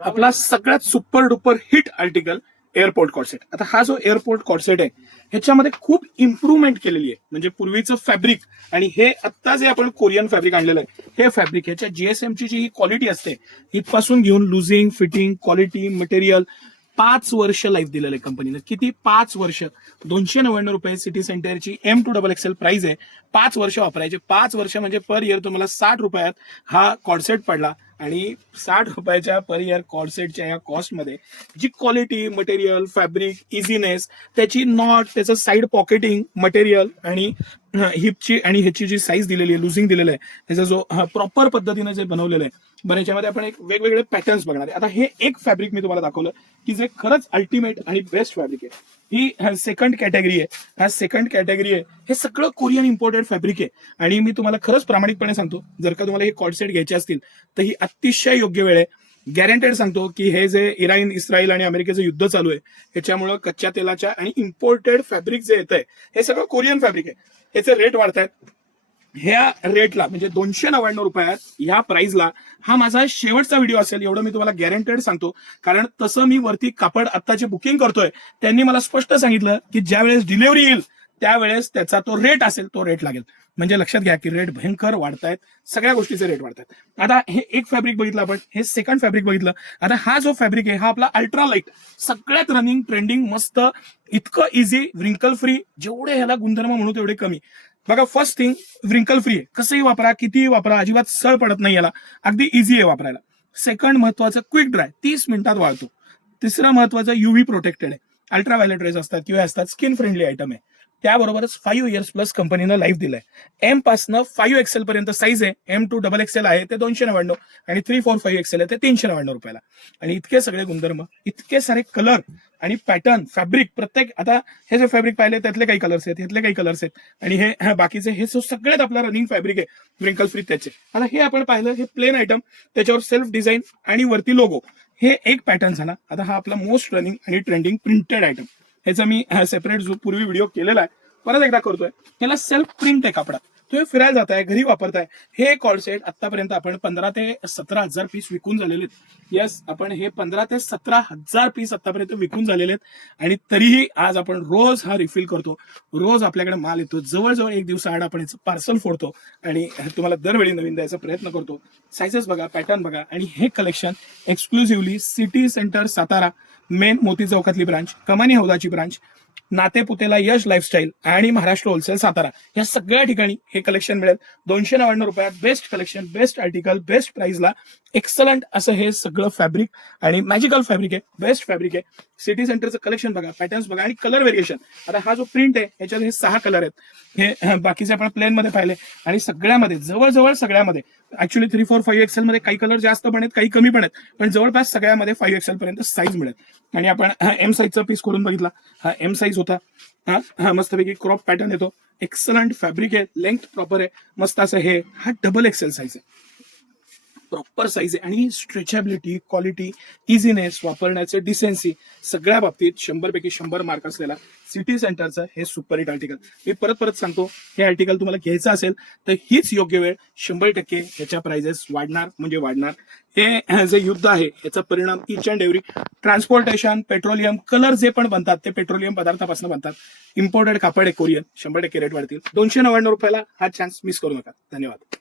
आपला सगळ्यात super duper hit article airport corset. आता हा जो एअरपोर्ट कॉर्सेट आहे ह्याच्यामध्ये खूप इम्प्रूव्हमेंट केलेली आहे. म्हणजे पूर्वीचं फॅब्रिक आणि हे आत्ता जे आपण कोरियन फॅब्रिक आणलेलं आहे हे फॅब्रिक ह्याच्या जीएसएमची जी क्वालिटी असते इथपासून घेऊन लुझिंग, फिटिंग, क्वालिटी, मटेरियल 5 वर्ष लाईफ दिलेलं आहे कंपनीनं. किती? 5 वर्ष. 299 रुपये सिटी सेंटरची M2XXL प्राइस आहे. 5 वर्ष वापरायचे. 5 वर्ष म्हणजे पर इयर तुम्हाला 60 रुपयात हा कॉर्सेट पडला. आणि 60 रुपयाच्या पर इयर कॉर्सेटच्या या कॉस्टमध्ये जी क्वालिटी, मटेरियल, फॅब्रिक, इझीनेस, त्याची नॉट, त्याचं साईड पॉकेटिंग, मटेरियल आणि हिपची आणि ह्याची जी साईज दिलेली आहे, लुझिंग दिलेलं आहे, ह्याचा जो प्रॉपर पद्धतीने जे बनवलेलं आहे. बरं, याच्यामध्ये आपण एक वेगवेगळे पॅटर्न्स बघणार आहे. आता हे एक फॅब्रिक मी तुम्हाला दाखवलं की जे खरंच अल्टिमेट आणि बेस्ट फॅब्रिक आहे. ही सेकंड कॅटेगरी आहे. हा सेकंड कॅटेगरी आहे. हे सगळं कोरियन इम्पोर्टेड फॅब्रिक आहे. आणि मी तुम्हाला खरंच प्रामाणिकपणे सांगतो, जर का तुम्हाला हे कॉर्डसेट घ्यायचे असतील तर ही अतिशय योग्य वेळ आहे. गॅरंटेड सांगतो की हे जे इराण, इस्रायल आणि अमेरिकेचं युद्ध चालू आहे ह्याच्यामुळे कच्च्या तेलाच्या आणि इम्पोर्टेड फॅब्रिक जे येत आहे हे सगळं कोरियन फॅब्रिक आहे. ह्याचे रेट वाढत आहेत. ह्या रेटला म्हणजे 299 रुपयात ह्या प्राइसला हा माझा शेवटचा व्हिडिओ असेल एवढं मी तुम्हाला गॅरंटेड सांगतो. कारण तसं मी वरती कापड आत्ताचे बुकिंग करतोय त्यांनी मला स्पष्ट सांगितलं की ज्या वेळेस डिलिव्हरी येईल त्यावेळेस त्याचा तो रेट असेल तो रेट लागेल. म्हणजे लक्षात घ्या की रेट भयंकर वाढतायत. सगळ्या गोष्टीचे रेट वाढतात. आता हे एक फॅब्रिक बघितलं आपण, हे सेकंड फॅब्रिक बघितलं. आता हा जो फॅब्रिक आहे हा आपला अल्ट्रा लाईट, सगळ्यात रनिंग, ट्रेंडिंग, मस्त, इतकं इझी, व्रिंकल फ्री. जेवढे ह्याला गुणधर्म म्हणू तेवढे कमी. बघा, फर्स्ट थिंग, व्रिंकल फ्री आहे. कसंही वापरा, कितीही वापरा, अजिबात सळ पडत नाही याला. अगदी इझी आहे वापरायला. सेकंड महत्वाचं, क्विक ड्राय, 30 मिनिटात वाळतो. तिसरं महत्वाचं, UV प्रोटेक्टेड आहे. अल्ट्राव्हायोलेट रेज असतात किंवा असतात, स्किन फ्रेंडली आयटम आहे. त्याबरोबरच 5 इयर्स प्लस कंपनीनं लाईफ दिलंय. M पासनं 5XL पर्यंत साईज आहे. M2XXL आहे ते 299 आणि 345XL आहे ते 399 रुपयाला. आणि इतके सगळे गुणधर्म, इतके सारे कलर आणि पॅटर्न, फॅब्रिक, प्रत्येक, आता हे जे फॅब्रिक पाहिले त्यातले काही कलर्स आहेत, ह्यातले काही कलर्स आहेत आणि हे बाकीचे, हे सगळ्यात आपला रनिंग फॅब्रिक आहे व्रिंकल फ्री त्याचे. आता हे आपण पाहिलं, हे प्लेन आयटम, त्याच्यावर सेल्फ डिझाईन आणि वरती लोगो, हे एक पॅटर्न झाला. आता हा आपला मोस्ट रनिंग आणि ट्रेंडिंग प्रिंटेड आयटम. ह्याचा मी सेपरेट जो पूर्वी व्हिडिओ केलेला आहे परत एकदा करतोय. ह्याला सेल्फ प्रिंट आहे कापडात. तुम्ही फिरायला जाताय, घरी वापरताय. हे कॉर्डसेट आतापर्यंत आपण 15 ते 17 हजार पीस विकून झालेले आहेत. येस, आपण हे 15 ते 17 हजार पीस आतापर्यंत विकून झालेले आहेत. आणि तरीही आज आपण रोज हा रिफिल करतो. रोज आपल्याकडे माल येतो. जवळजवळ एक दिवसाआड आपण याचं पार्सल फोडतो आणि तुम्हाला दरवेळी नवीन द्यायचा प्रयत्न करतो. सायझेस बघा, पॅटर्न बघा. आणि हे collection exclusively city centre Satara, main मोती चौकातली ब्रांच, कमानी हौदाची ब्रांच, नातेपुतेला यश लाईफस्टाईल आणि महाराष्ट्र होलसेल सातारा, या सगळ्या ठिकाणी हे कलेक्शन मिळेल. 299 रुपयात best collection, best article, best प्राइसला एक्सलंट असं हे सगळं फॅब्रिक आणि मॅजिकल फॅब्रिक आहे. बेस्ट फॅब्रिक आहे. सिटी सेंटरचं कलेक्शन बघा, पॅटर्न्स बघा आणि कलर व्हेरिएशन. आता हा जो प्रिंट आहे ह्याच्यात हे 6 कलर आहेत. हे बाकीचे आपण प्लेन मध्ये पाहिले आणि सगळ्यामध्ये, जवळजवळ सगळ्यामध्ये, ऍक्च्युली 3, 4, 5XL मध्ये काही कलर जास्त पण आहेत, काही कमी पण आहेत, पण जवळपास सगळ्यामध्ये 5XL पर्यंत साईज मिळेल. आणि आपण M साईजचा पीस खोलून बघितला, हा M साईज होता. हा मस्तपैकी क्रॉप पॅटर्न येतो. एक्सलंट फॅब्रिक आहे, लेंथ प्रॉपर आहे, मस्त असं. हे हा XXL साईज आहे, प्रॉपर साईज आहे. आणि स्ट्रेचेबिलिटी, क्वालिटी, इझीनेस, वापरण्याचे डिसेन्सी, सगळ्या बाबतीत 100 पैकी 100 मार्क असलेला सिटी सेंटरचं हे सुपर हिट आर्टिकल. मी परत सांगतो, हे आर्टिकल तुम्हाला घ्यायचं असेल तर हीच योग्य वेळ. 100% ह्याच्या प्राइजेस वाढणार म्हणजे वाढणार. हे जे युद्ध आहे याचा परिणाम each and every, transportation, petroleum, colour जे पण बनतात ते पेट्रोलियम पदार्थापासून बनतात. इम्पोर्टेड कापड आहे कोरियन, 100% रेट वाढतील. 299 रुपयाला हा चान्स मिस करू नका. धन्यवाद.